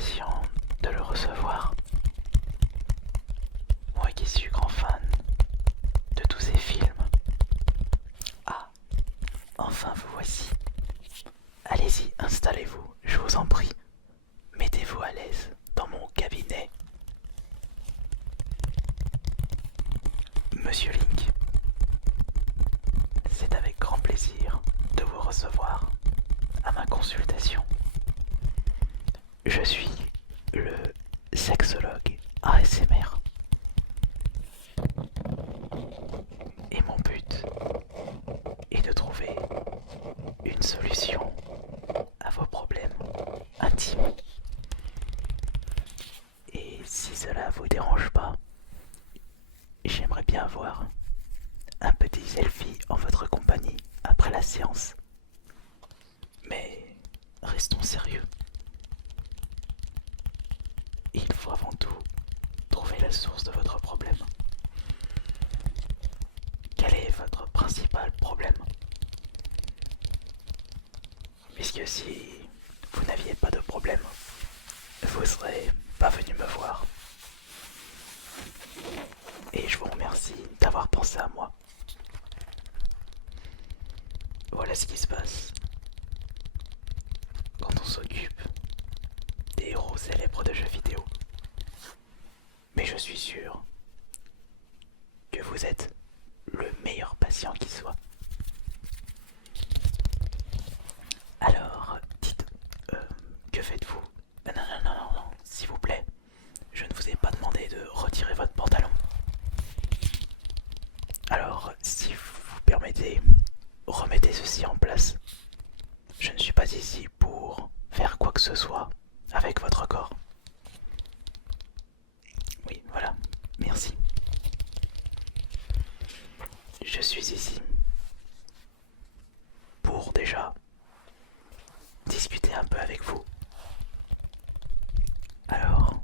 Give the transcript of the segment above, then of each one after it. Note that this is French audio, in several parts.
impatient de le recevoir. Moi qui suis grand fan de tous ces films. Ah, enfin vous voici. Allez-y, installez-vous, je vous en prie. Mettez-vous à l'aise dans mon cabinet. Monsieur Link, c'est avec grand plaisir de vous recevoir à ma consultation. Je suis le sexologue ASMR. Et mon but est de trouver une solution à vos problèmes intimes. Et si cela vous dérange pas, j'aimerais bien avoir un petit selfie en votre compagnie après la séance. Mais restons sérieux. Il faut avant tout trouver la source de votre problème. Quel est votre principal problème? Puisque si vous n'aviez pas de problème, vous serez pas venu me voir. Et je vous remercie d'avoir pensé à moi. Voilà ce qui se passe quand on s'occupe des héros célèbres de jeux vidéo. Mais je suis sûr que vous êtes le meilleur patient qui soit. Alors, dites, que faites-vous? Non, non, non, non, non, s'il vous plaît, je ne vous ai pas demandé de retirer votre pantalon. Alors, si vous permettez, remettez ceci en place. Je ne suis pas ici pour faire quoi que ce soit avec votre corps. Oui, voilà, merci. Je suis ici pour déjà discuter un peu avec vous. Alors,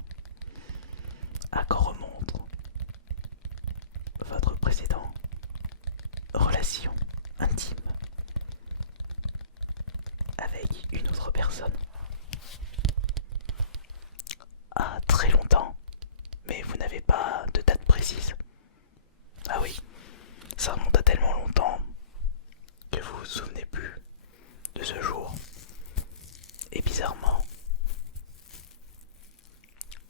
à quand remonte votre précédent relation intime avec une autre personne? Ah, très longtemps, mais vous n'avez pas de date précise. Ah oui, ça remonte à tellement longtemps que vous vous souvenez plus de ce jour. Et bizarrement,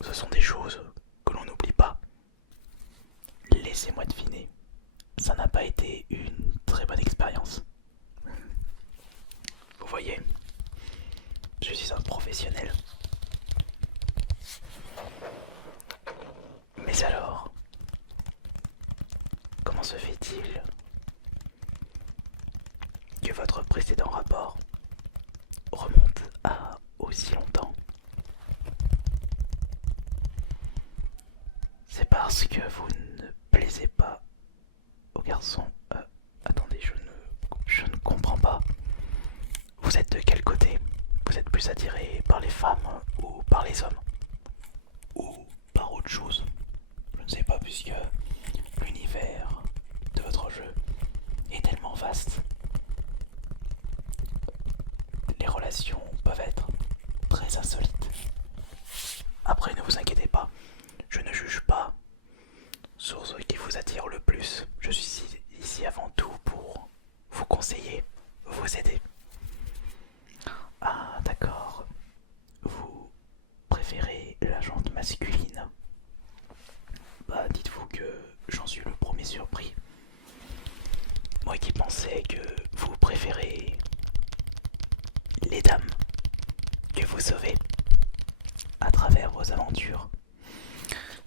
ce sont des choses que l'on n'oublie pas. Laissez-moi deviner, ça n'a pas été une très bonne expérience. Vous voyez, je suis un professionnel. Mais alors, comment se fait-il que votre précédent rapport remonte à aussi longtemps? C'est parce que vous ne plaisez pas aux garçons. Attendez, je ne comprends pas. Vous êtes de quel côté? Vous êtes plus attiré par les femmes ou par les hommes? Ou par autre chose? Je ne sais pas, puisque l'univers de votre jeu est tellement vaste. Les relations peuvent être très insolites. Après, ne vous inquiétez pas, je ne juge pas sur ce qui vous attire le plus. Je suis ici avant tout pour vous conseiller, vous aider. Ah, d'accord. Vous préférez la jante masculine? Bah, dites-vous que j'en suis le premier surpris. Moi qui pensais que vous préférez les dames que vous sauvez à travers vos aventures.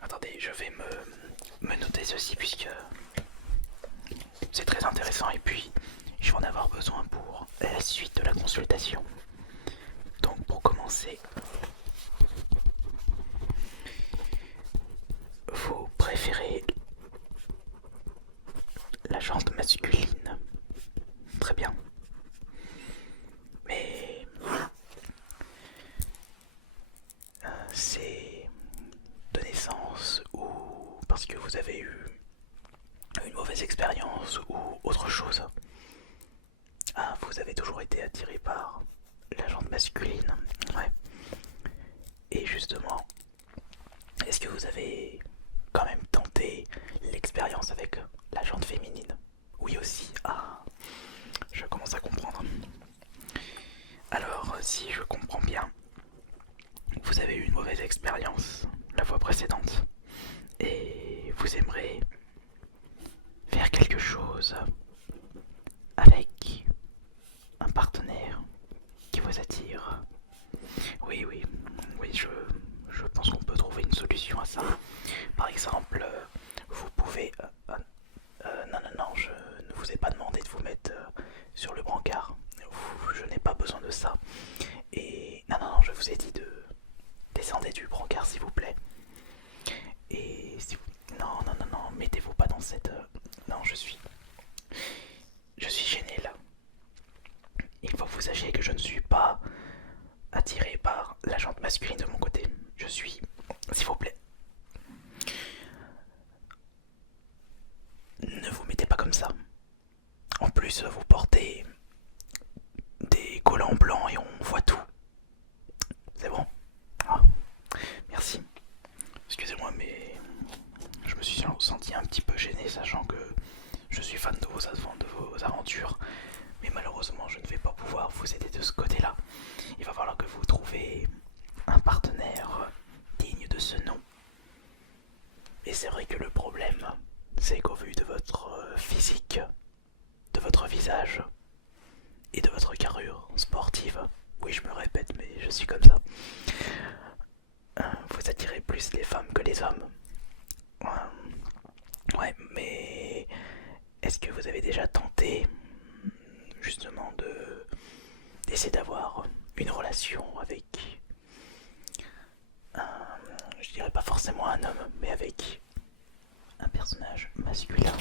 Attendez, je vais me noter ceci puisque c'est très intéressant et puis je vais en avoir besoin pour la suite de la consultation. Donc pour commencer, vous préférez la jante masculine. Très bien. Mais c'est de naissance ou parce que vous avez eu une mauvaise expérience ou autre chose? Ah, vous avez toujours été attiré par la jante masculine. Ouais. Et justement, est-ce que vous avez quand même tenté l'expérience avec la jante féminine? Oui aussi. Ah, je commence à comprendre. Alors, si je comprends bien, vous avez eu une mauvaise expérience la fois précédente et vous aimeriez faire quelque chose avec un partenaire qui vous attire. Oui, oui, oui, je pense qu'on peut trouver une solution à ça. Par exemple, vous pouvez... non, non, non, je ne vous ai pas demandé de vous mettre sur le brancard. Je n'ai pas besoin de ça. Et non, non, non, je vous ai dit de descendre du brancard, s'il vous plaît. Et si vous... Non, non, non, non, mettez-vous pas dans cette... Non, je suis gêné là. Il faut que vous sachiez que je ne suis pas attiré par la jante masculine de mon côté. Je suis... S'il vous plaît. Ne vous mettez pas comme ça. En plus, vous portez des collants blancs et on voit tout. C'est bon? Ah, merci. Excusez-moi, mais je me suis senti un petit peu gêné, sachant que je suis fan de vos aventures. Mais malheureusement, je ne vais pas pouvoir vous aider de ce côté-là. Il va falloir que vous trouviez un partenaire digne de ce nom. Et c'est vrai que le problème, c'est qu'au vu de votre physique, de votre visage et de votre carrure sportive, oui, je me répète, mais je suis comme ça, vous attirez plus les femmes que les hommes. Ouais, mais est-ce que vous avez déjà tenté justement d'essayer d'avoir une relation avec un, je dirais pas forcément un homme, mais avec un personnage masculin,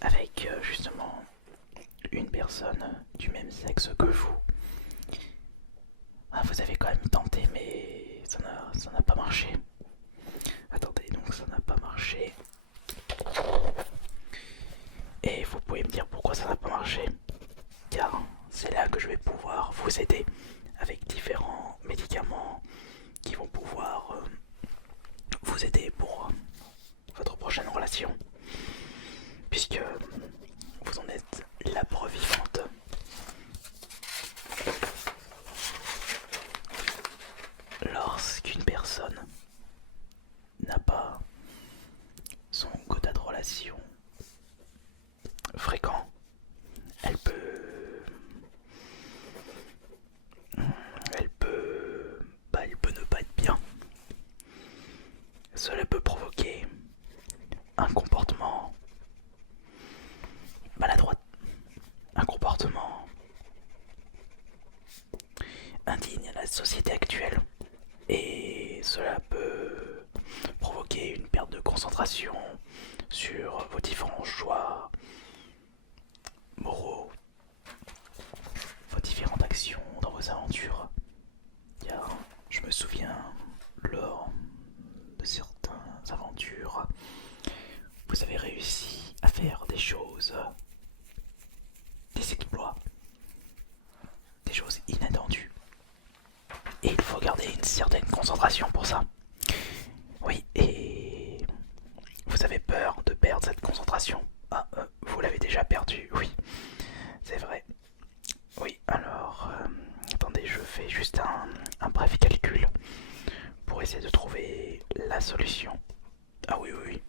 avec justement une personne du même sexe que vous? Ah, vous avez quand même tenté, mais ça n'a pas marché. Attendez, donc ça n'a pas marché. Et vous pouvez me dire pourquoi ça n'a pas marché? Car c'est là que je vais pouvoir vous aider avec différents médicaments qui vont pouvoir vous aider pour votre prochaine relation. Puisque vous en êtes la preuve vivante. Lorsqu'une personne n'a pas son quota de relation fréquent, elle peut ne pas être bien. Cela peut provoquer un comportement maladroit, un comportement indigne à la société actuelle. Et cela peut provoquer une perte de concentration sur vos différents choix moraux, vos différentes actions dans vos aventures. Car je me souviens, lors de certaines aventures, vous avez réussi à faire des choses, des exploits, des choses inattendues. Et il faut garder une certaine concentration pour ça. Oui, et vous avez peur de perdre cette concentration. Ah, vous l'avez déjà perdue, oui, c'est vrai. Oui, alors, attendez, je fais juste un bref calcul pour essayer de trouver la solution. Ah oui, oui, oui.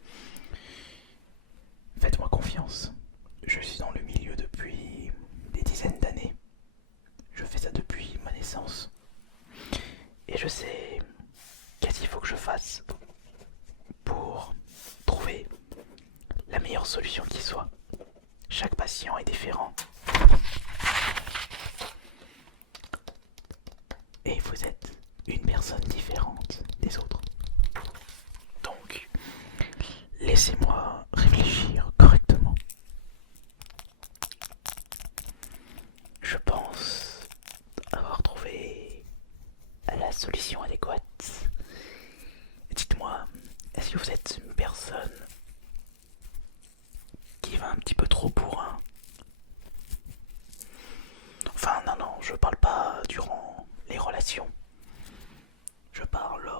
Faites-moi confiance. Je suis dans le milieu depuis des dizaines d'années. Je fais ça depuis ma naissance. Et je sais qu'est-ce qu'il faut que je fasse pour trouver la meilleure solution qui soit. Chaque patient est différent. Et vous êtes une personne différente des autres. Donc, laissez-moi réfléchir correctement. Je pense avoir trouvé la solution adéquate. Dites-moi, est-ce que vous êtes une personne qui va un petit peu trop bourrin? Enfin, non, non, je parle pas durant les relations. Je parle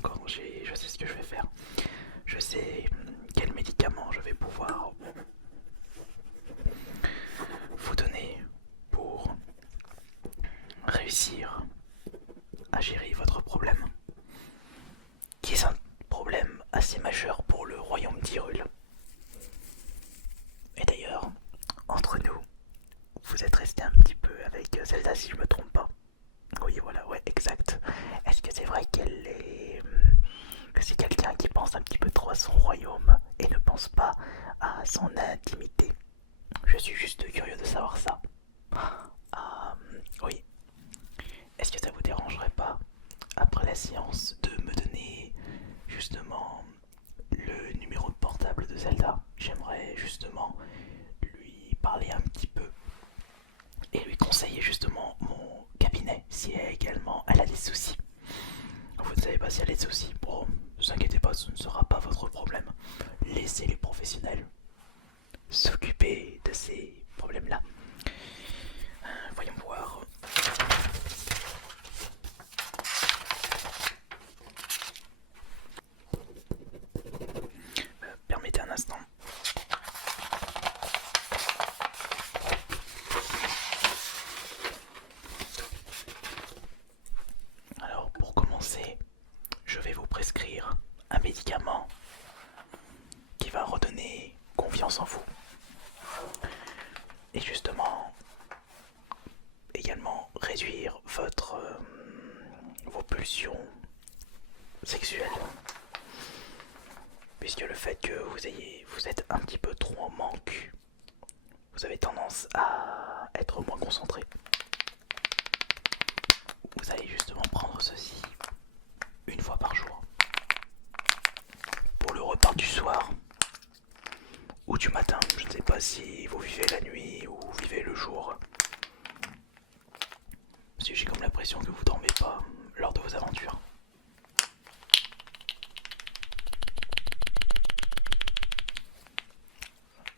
encore, je sais ce que je vais faire. Je sais quel médicament je vais pouvoir vous donner pour réussir à gérer votre problème, qui est un problème assez majeur pour le royaume d'Hyrule. Et d'ailleurs, entre nous, vous êtes resté un petit peu avec Zelda si je me trompe pas. Oui, voilà, ouais, exact. Est-ce que c'est vrai que c'est quelqu'un qui pense un petit peu trop à son royaume et ne pense pas à son intimité? Je suis juste curieux de savoir ça. Oui. Est-ce que ça vous dérangerait pas, après la séance, de me donner justement le numéro de portable de Zelda? J'aimerais justement lui parler un petit peu et lui conseiller justement mon cabinet si elle a des soucis. Vous ne savez pas si elle a des soucis. Bon, ne vous inquiétez pas, ce ne sera pas votre problème. Laissez les professionnels s'occuper de ces problèmes-là. Voyons voir. Permettez un instant. Alors pour commencer, je vais vous prescrire un médicament qui va redonner confiance en vous. Et justement, également réduire vos pulsions sexuelles. Puisque le fait que vous êtes un petit peu trop en manque, vous avez tendance à être moins concentré. Vous allez justement prendre ceci une fois par jour. Pour le repas du soir ou du matin, je ne sais pas si vous vivez la nuit ou vous vivez le jour. Parce que j'ai comme l'impression que vous dormez pas lors de vos aventures.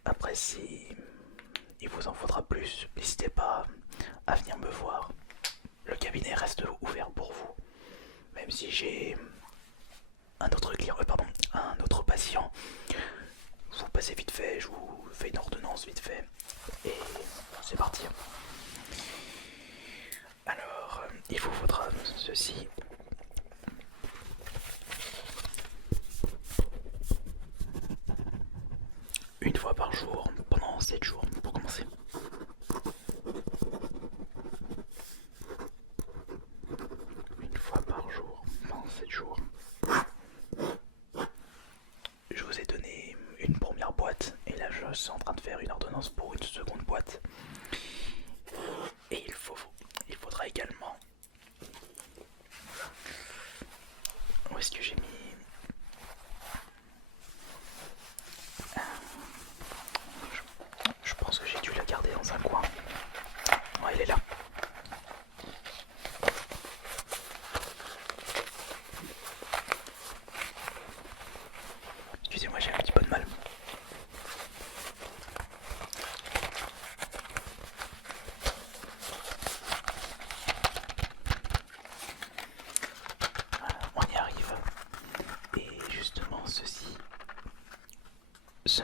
Après, si il vous en faudra plus, n'hésitez pas à venir me voir. Le cabinet reste ouvert pour vous. Même si j'ai un autre patient, vous passez vite fait, je vous fais une ordonnance vite fait. Et c'est parti. Alors, il vous faudra ceci. Une fois par jour, pendant 7 jours, pour commencer. Une fois par jour, pendant 7 jours. Je vous ai donné une première boîte, et là je suis en train de faire une ordonnance pour une seconde boîte. Et il faudra également... Où est-ce que j'ai mis... Je pense que j'ai dû la garder dans un coin. Ouais, elle est là. Excusez-moi, j'ai un petit peu de mal. On y arrive. Et justement, ce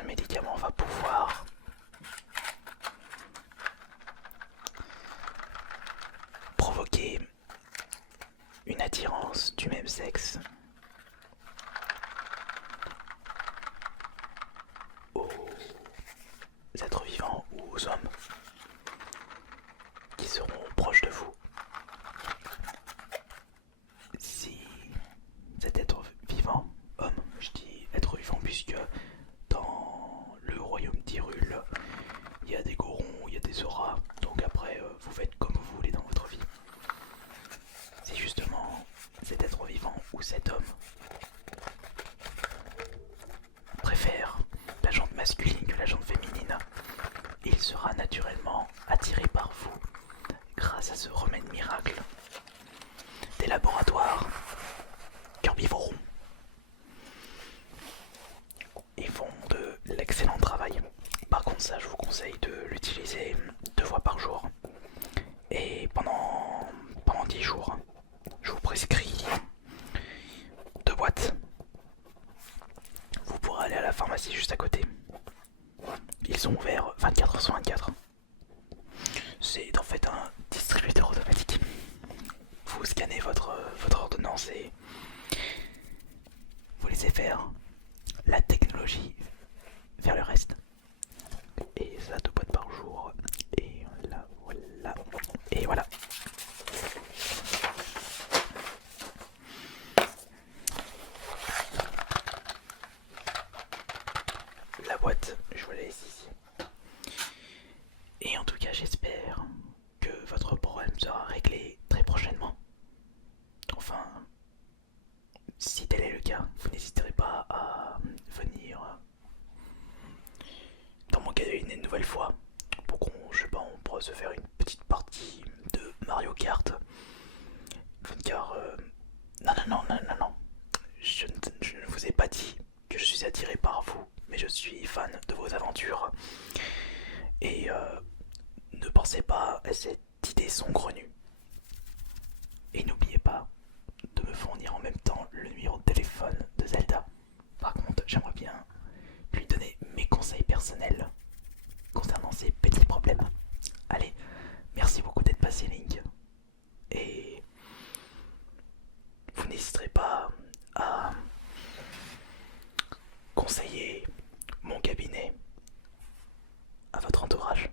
médicament va pouvoir provoquer une attirance du même sexe aux êtres vivants ou aux hommes qui seront proches de vous. Si cet être vivant, homme, je dis être vivant puisque dans le royaume d'Hyrule, il y a des Gorons, il y a des auras, donc après vous faites comme vous voulez dans votre vie. C'est justement cet être vivant ou cet homme préfère la jante masculine que la jante féminine, il sera naturellement attiré par vous grâce à ce remède miracle des laboratoires Herbivoro. Ils font de l'excellent travail. Par contre, ça, je vous conseille de l'utiliser 2 fois par jour. Et pendant 10 jours, je vous prescris 2 c'est juste à côté. Ils sont ouverts 24 heures sur 24. C'est en fait un distributeur automatique. Vous scannez votre ordonnance et vous laissez faire la technologie faire le reste. Et ça, 2 boîtes par jour. Et là, voilà. Et voilà. La boîte, je vous la laisse ici. Et en tout cas, j'espère que votre problème sera réglé très prochainement. Enfin, si tel est le cas, vous n'hésiterez pas à venir dans mon cabinet une nouvelle fois pour qu'on, je sais pas, on pourra se faire une petite partie de Mario Kart. Car non, non, non, non, non, non. Je ne vous ai pas dit que je suis attiré par vous, mais je suis fan de vos aventures. Et ne pensez pas à cette idée saugrenue. Et n'oubliez pas de me fournir en même temps le numéro de téléphone de Zelda. Par contre, j'aimerais bien lui donner mes conseils personnels concernant ces petits problèmes. Allez, merci beaucoup d'être passé, Link. Et vous n'hésiterez pas à conseiller mon cabinet à votre entourage.